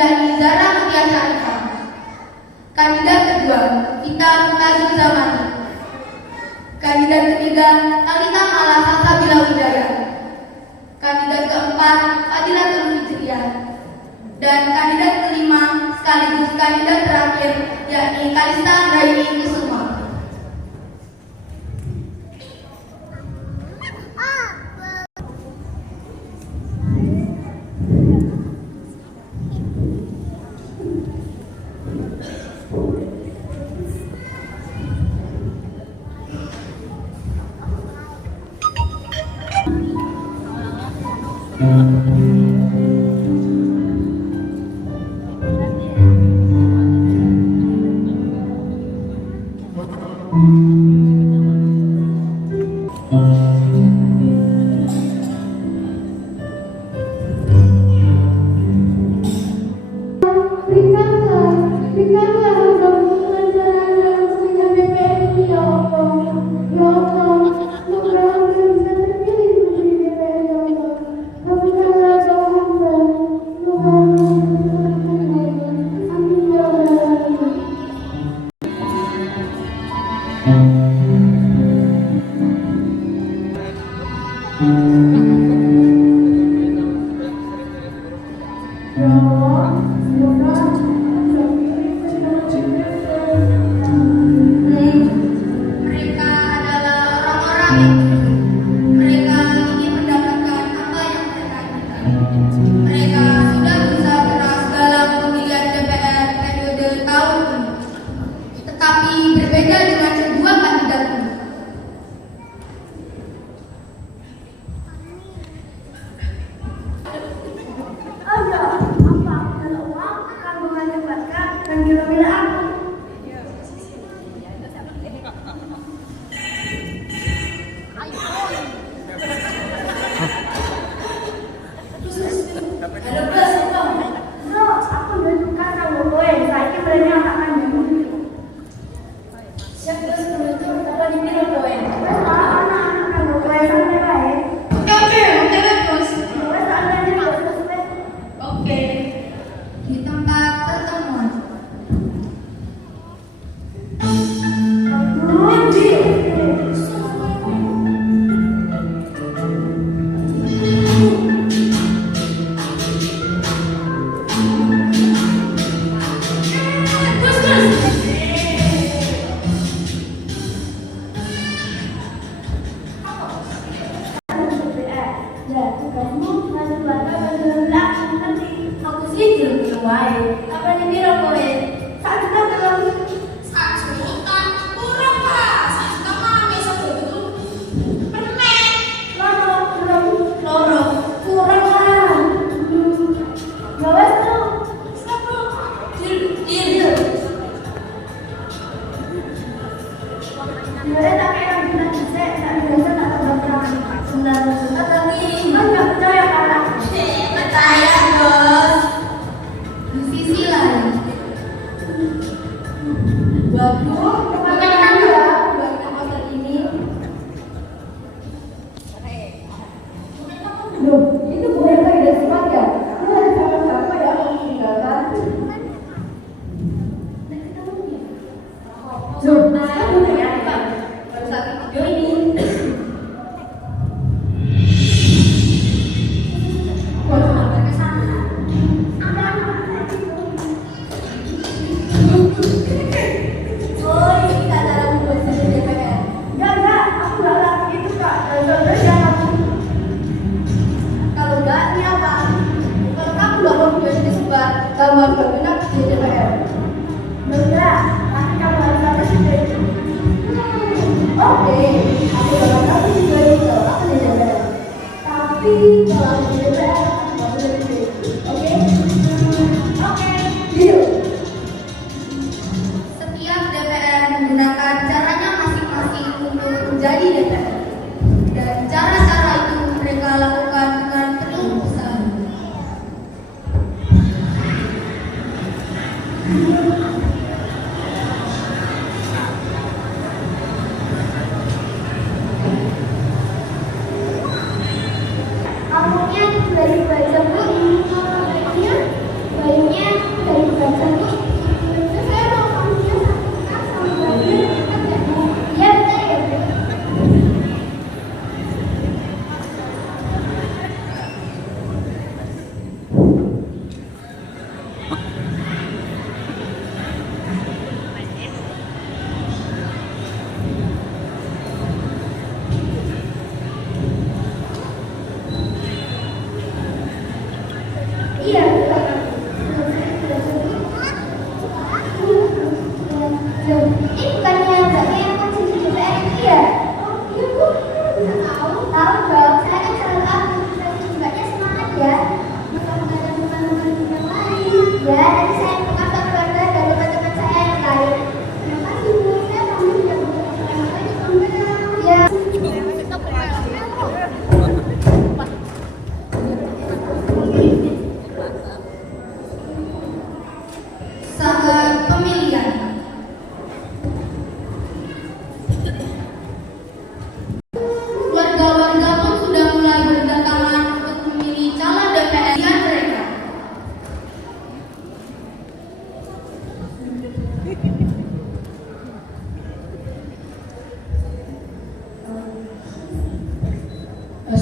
yakni Zara Mutia Syarifah. Kandidat kedua, Vita Mutazil Zamani. Kandidat ketiga, Talita Mala Salsabila Wijaya. Kandidat keempat, Fadilatul Fitriah. Dan kandidat kelima sekaligus kandidat terakhir yakni Kalista Raini Kusuma.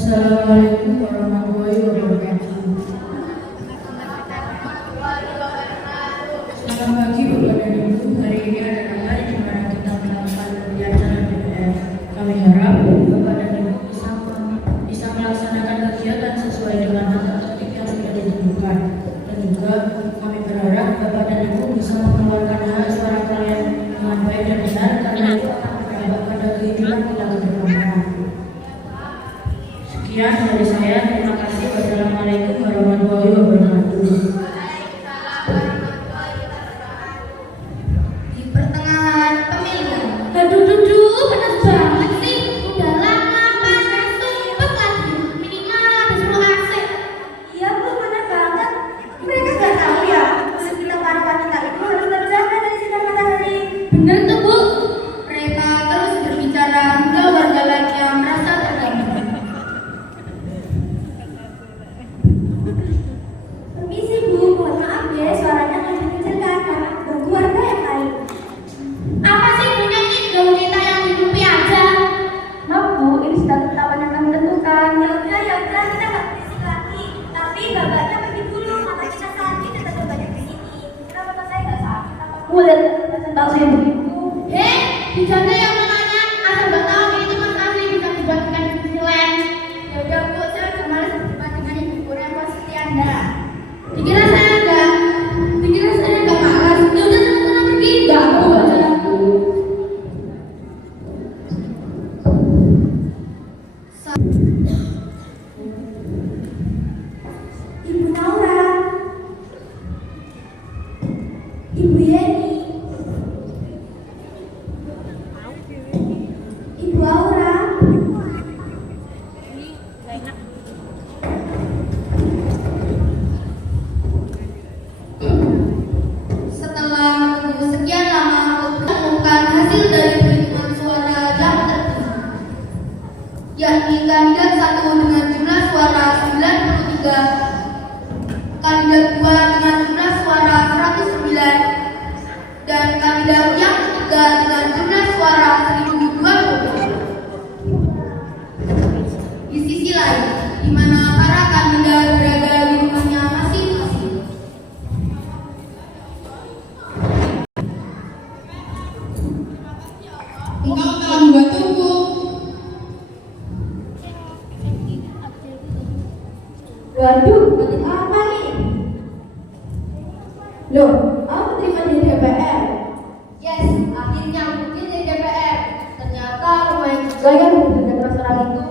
Assalamualaikum warahmatullahi wabarakatuh. Selamat pagi Bapak dan Ibu. Hari ini adalah hari di mana kita melakukan pembelajaran DPR. Kami harap Bapak dan Ibu bisa melaksanakan kegiatan sesuai dengan tata-tertib yang sudah ditentukan. Dan juga kami berharap Bapak dan Ibu bisa mengeluarkan hak suara kalian dengan baik dan benar, karena itu akan berdampak pada kehidupan kita ke depan. Sekian dari saya. Terima kasih. Wassalamualaikum warahmatullahi wabarakatuh. Di pertengahan pemilihan. Aduh, panas banget sih. Udahlah, panas, sumpah lagi. Minimal ada 10 AC. Iya Bu, benar banget. Mereka nggak tahu ya, kulit kita para wanita itu harus terjaga dari sinar matahari. Bener tuh, Bu. Mereka terus berbicara hingga warga lainnya merasa terganggu. Permisi Bu, mohon maaf ya, suaranya nggak dikecilkan karena ganggu warga yang lain. Apa sih punya ini? Gak kita yang hidupi aja. Maaf Bu, ini sudah ketetapan yang kami tentukan. Ya udah, kita nggak berisik lagi. Tapi bapaknya pergi dulu, mata kita sakit, kita coba banyak di sini. Kenapa mata saya nggak sakit? Apa kulit? Tahu saya begitu. Dijaga yang namanya. Asal gak tahu ini tuh Mas Asli bisa dibuatkan Disneyland. Ya udah Bu, saya udah males berdebat dengan ibu yang seperti Anda. Dikira saya enggak malas. Ya udah sana pergi. Ganggu aja aku. Ibu Naura, Ibu Yeni, Ibu Aura. Setelah menunggu sekian lama untuk mengumumkan hasil dari perhitungan suara yang tertutup, yakni kandidat 1 dengan jumlah suara 93, kandidat 2 dengan jumlah suara 109, dan kandidat yang ketiga dengan jumlah suara 1020. Di sisi lain, di mana para kandidat berada di rumahnya masing-masing. Engkau telah membuat tubuh. Waduh, budget apa nih? Loh, aku terima di DPR. Yes, akhirnya mungkin di DPR. Ternyata lumayan juga Gaya ya bekerja keras orang itu.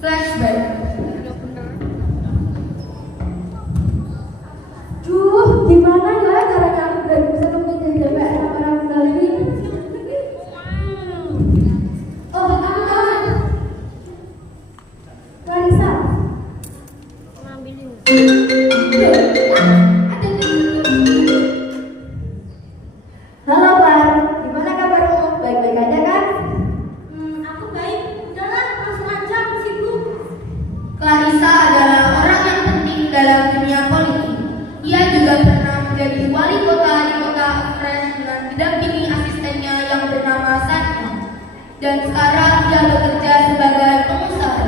flashback. Duh, gimana ya caranya aku biar bisa memilih DPR sama orang kali? Oh, aku tahu. Clarissa. Halo Par, gimana kabarmu? Baik-baik aja kan? Aku baik. Udahlah, langsung aja aku sibuk. Clarissa adalah orang yang penting dalam dunia politik. Ia juga pernah menjadi wali kota di kota Fresh dengan didampingi asistennya yang bernama Satya. Dan sekarang dia bekerja sebagai pengusaha.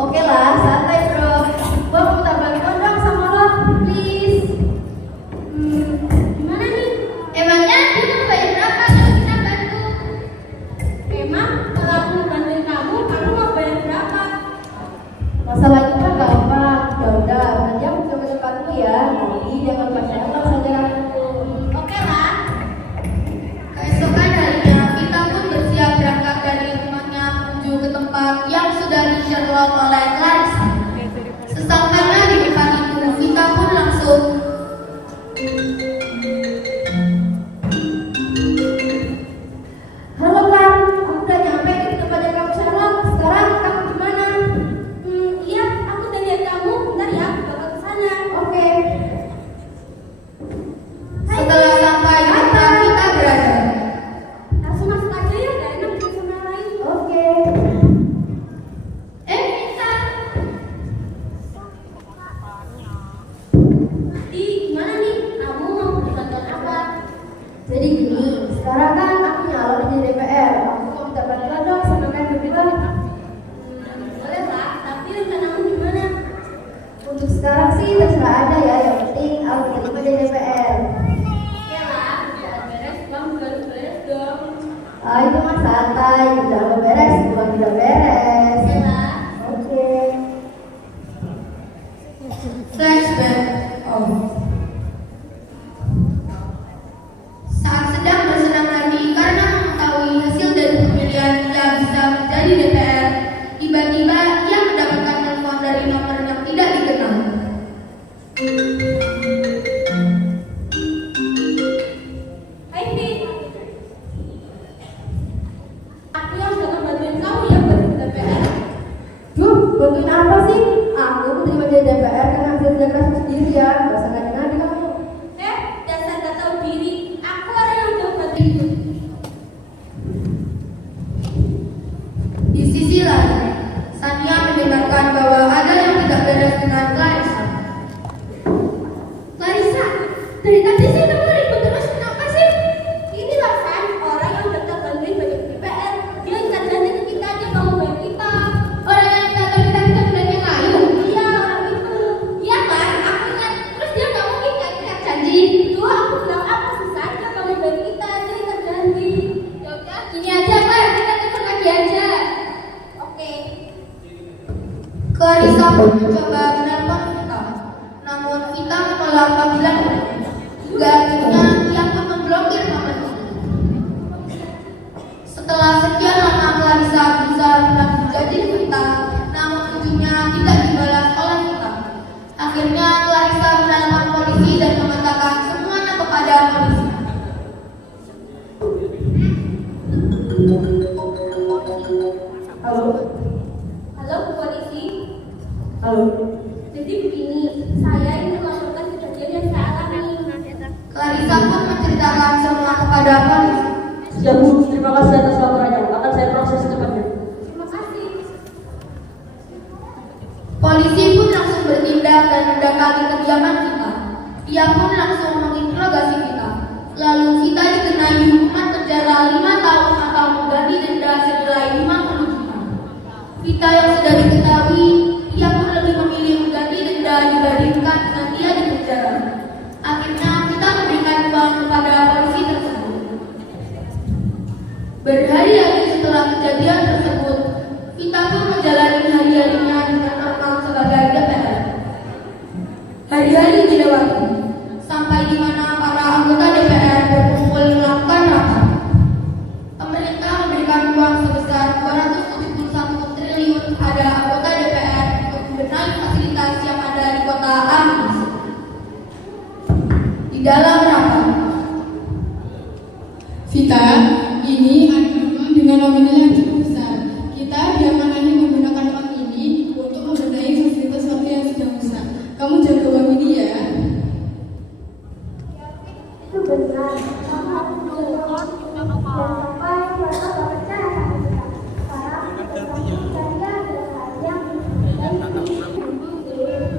Oke lah, santai bro. Gua minta bantuan dong sama lo, please. Gimana nih? Emangnya kita bayar berapa kalau kita bantu? Memang kalau aku bantuin kamu mau bayar berapa? Masalah itu kan gampang. Ya udah, nanti aku coba tempatmu ya. Tapi jangan pacaran saja aku. Oke lah. Keesokan harinya, Vita pun bersiap berangkat dari rumahnya menuju ke tempat yang sudah di-Sherlock oleh Clarissa. Sesampainya di depan itu, Vita pun langsung Halo Kak, aku udah nyampe di tempatnya kamu Sherlock. Sekarang kamu di mana? Iya, aku udah lihat kamu. Bentar ya, aku bakal ke sana. Oke. setelah sampai di tempat Vita berada. Langsung masuk aja ya, gak enak di sana lain. Oke. Vita. Di gimana nih? Kamu mau beli bantuan apa? Jadi gini, sekarang kan aku Ah, itu mah santai, udah beres, bukan tidak beres. Oke. Flashback off. Saat sedang bersenang hati karena mengetahui hasil dari pemilihan yang bisa menjadi DPR, tiba-tiba ia mendapatkan telepon dari nomor yang tidak dikenal. Hai Fit, aku yang sudah bantuin kamu ya buat DPR. Duh, bantuin apa sih? Aku terima jadi DPR karena hasil kerja keras sendirian. Gak usah ngaji kamu. Dasar gak tahu diri. Aku orang yang udah bantuin. Di sisi lain, Sania mendengarkan bahwa ada yang tidak beres dengan Clarissa. Clarissa, dari tadi sih kamu ribut terus, kenapa sih? Ini lah kan orang yang udah bantuin banyak DPR. Dia nggak janji ke kita aja kamu bayar kita. Orang yang kita bulan yang lalu. Iya, orang itu. Iya kan, aku ingat. Terus dia nggak mungkin kan kita janji. Tuh aku bilang apa sih saja kamu bayar kita aja nggak janji. Ya udah, gini aja Claire, kita telepon lagi aja. Oke. Clarissa pun mencoba menelpon Vita, namun Vita menolak panggilan. Hingga akhirnya ia pun memblokir nomor itu. Setelah sekian lama Clarissa berusaha bilang jadi Vita, namun ujungnya tidak dibalas oleh Vita. Akhirnya Clarissa menelpon polisi dan mengatakan semuanya kepada polisi. Halo? Halo polisi. Halo? Jadi begini, saya ini melaporkan kejadian yang saya alami. Clarissa pun menceritakan semua kepada polisi. Ya Bu, terima kasih atas laporannya. Akan saya proses secepatnya. Terima kasih. Polisi pun langsung bertindak dan mendatangi kediaman Vita. Ia pun langsung menginterogasi Vita. Lalu Vita dikenai hukuman penjara 5 tahun atau mengganti denda senilai 50 juta. Vita yang sudah diketahui, ia pun lebih memilih mengganti denda dibandingkan dengan ia di penjara. Akhirnya Vita memberikan uang kepada polisi tersebut. Berhari-hari setelah kejadian tersebut, Vita pun menjalani hari-harinya dengan normal sebagai DPR. Hari-hari dilewati, sampai di mana para anggota DPR berkumpul melakukan rapat. Pemerintah memberikan uang sebesar 271 triliun pada anggota DPR untuk membenahi fasilitas yang ada di kota Ambis. Di dalam rapat, Vita, ini ada uang dengan nominal yang cukup besar. Kita diamanahi menggunakan uang ini untuk membenahi fasilitas waktu yang sedang rusak. Kamu jaga uang ini ya. Itu benar. Kamu harus berbohong. Dan sampai mereka gak percaya sama kita. Sekarang, kamu saya adalah hal yang baik.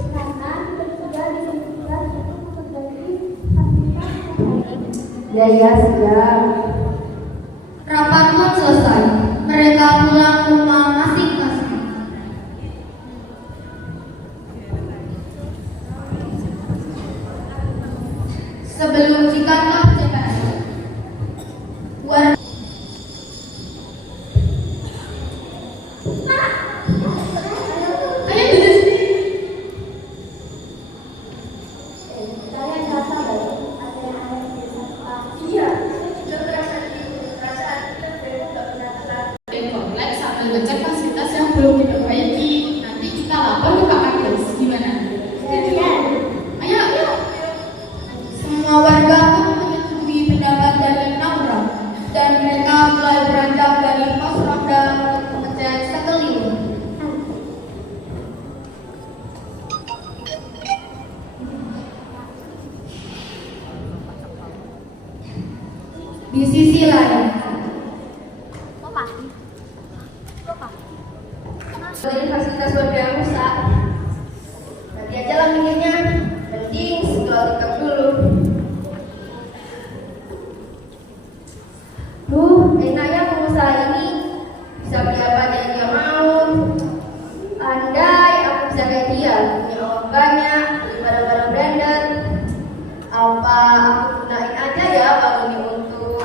Karena kita sudah ditentukan untuk menjadi fasilitas yang baik. Ya, siap. rapat pun selesai. Mereka pulang ke rumah masing-masing. Sebelum di kantor CPS, Ayo duduk sini. Kalian merasa baik? Ada yang aneh di sana? Iya, saya juga merasa perasaan kita tidak pernah telat. Kompleks sambil ngecek fasilitas yang belum diperbaiki. Nanti kita lapor ke Pak Kades. Gimana? ayo, semua warga pun menyetujui pendapat dari Naura dan mereka mulai beranjak dari pos ronda untuk mengecek sekeliling. Di sisi lain, Dari fasilitas warga yang rusak. Nanti aja lah mikirnya. Mending setelah tikam dulu. Duh, enaknya pengusaha ini bisa beli apa aja yang dia mau. Andai aku bisa kayak dia, punya uang banyak, beli barang-barang branded. Apa aku gunain aja ya uang ini untuk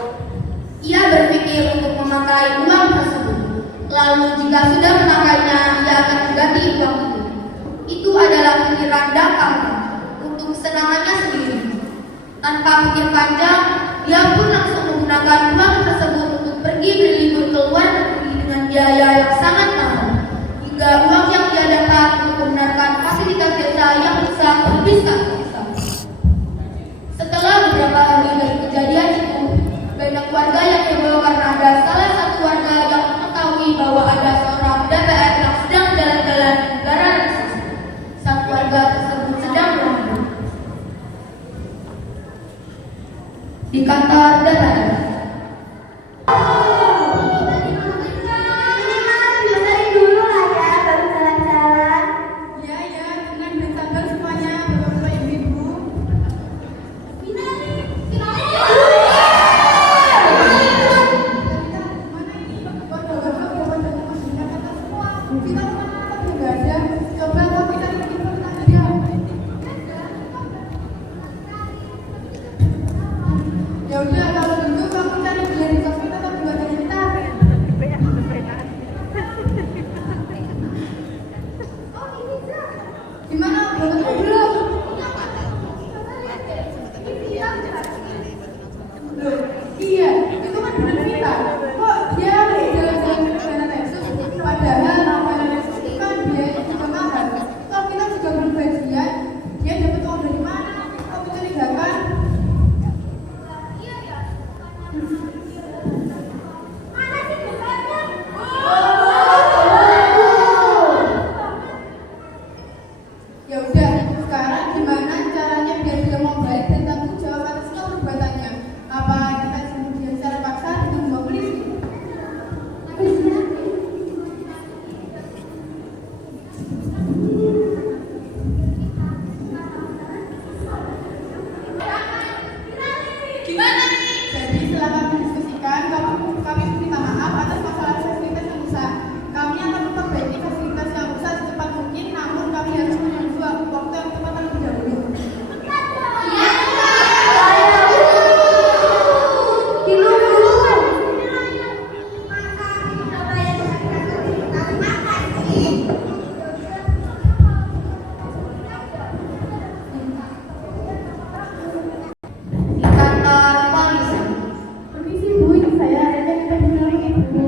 ia berpikir untuk memakai uang tersebut. Lalu jika sudah memakainya, ia akan mengganti uang itu. Itu adalah pikiran dangkalnya untuk kesenangannya sendiri. Tanpa pikir panjang, dia pun langsung menggunakan uang tersebut untuk pergi berlibur ke luar negeri dengan biaya yang sangat mahal. Hingga uang yang dia dapat untuk membenarkan fasilitas desa yang bisa menghabiskan. Setelah beberapa hari dari kejadian itu, banyak warga yang heboh karena ada salah satu warga yang mengetahui bahwa ada seorang DPR yang sedang jalan-jalan di negara raksasa. Saat warga tersebut sedang berlibur di kantor DPR. Benerin dulu lah ya, baru jalan-jalan. Ya, dengan bersabar semuanya, Bapak-bapak, Ibu-ibu. Ya udah, kalau gitu kamu cari biar di kafe tetap buat dari kita. Gimana? Belum ketemu belum? Loh, iya, itu kan bener kita. Kok dia jalan-jalan ke negara Texas? Padahal negara Texas itu kan biayanya juga mahal. Kalau kita juga belum gajian, dia dapat uang dari mana? Kok mencurigakan? Ya udah, sekarang gimana caranya biar dia mau balik dan tanggung jawab atas semua perbuatannya? Apa kita jemput dia secara paksa dengan membawa polisi? Gimana nih? Jadi setelah kami diskusikan, kami minta maaf atas masalah fasilitas yang rusak. Kami akan memperbaiki fasilitas yang rusak secepat mungkin, namun kami harus menunggu waktu yang tepat terlebih dahulu. Di kantor polisi. Permisi Bu, ini saya ada yang pengen bilang Ibu.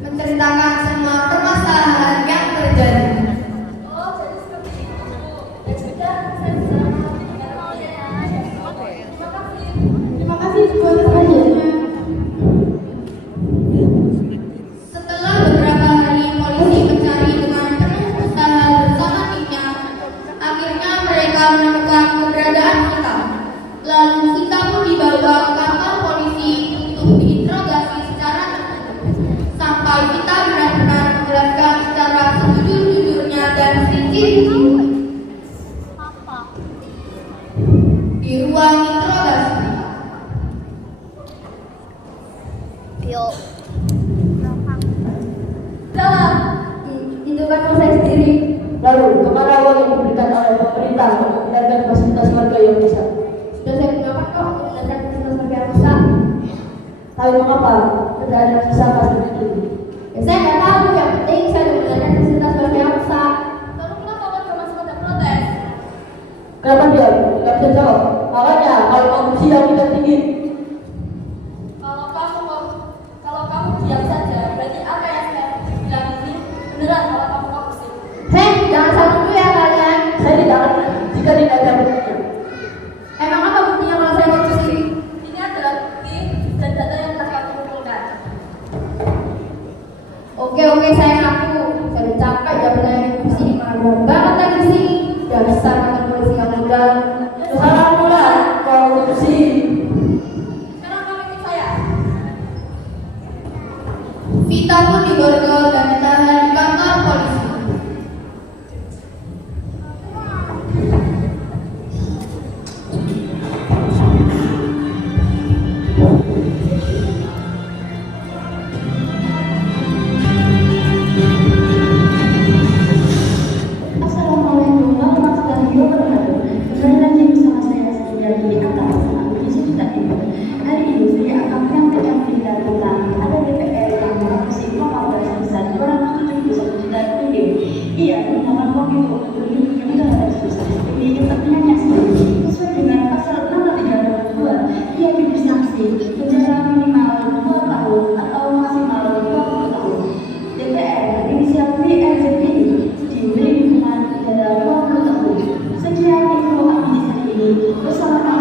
Menceritakan semua permasalahan yang terjadi. Terima kasih Bu atas kajiannya. Setelah beberapa hari polisi mencari dengan penuh usaha bersama timnya, akhirnya mereka menemukan keberadaan Sita. Lalu Sita pun dibawa ke kantor polisi untuk diinterogasi secara tertutup. Sampai Sita benar-benar menjelaskan secara sejujur-jujurnya dan rinci-rinci. Di ruang interogasi, Itu kan saya sendiri. Lalu, kemana uang yang diberikan oleh pemerintah untuk meningkatkan fasilitas warga yang rusak? Sudah saya gunakan kok untuk meningkatkan fasilitas warga yang rusak. Tapi mengapa kendaraan yang rusak pasti begitu? Ya, saya nggak tahu. Yang penting saya sudah meningkatkan fasilitas warga yang rusak. Lalu kenapa warga masih pada protes? Kenapa dia? Tidak bisa jawab. Makanya, kalau mau yang kita tinggi. Kalau kamu diam saja, berarti apa yang saya bilang ini beneran kalau kamu sih. Hei, jangan salah dulu ya kalian. Saya tidak akan jika tidak ada buktinya. Emang apa buktinya kalau saya korupsi? Ini adalah bukti dan data yang telah kami kumpulkan. Oke, saya ngaku. Saya udah capek ya bertanya di sini. Malu banget lagi di sini. Gak bisa kantor polisi kamu dan Salah mula, korupsi. sekarang kamu ikut saya. Vita pun diborgol dan ditahan di kantor polisi. Assalamualaikum warahmatullahi wabarakatuh. Kembali lagi bersama saya Siti Terus sama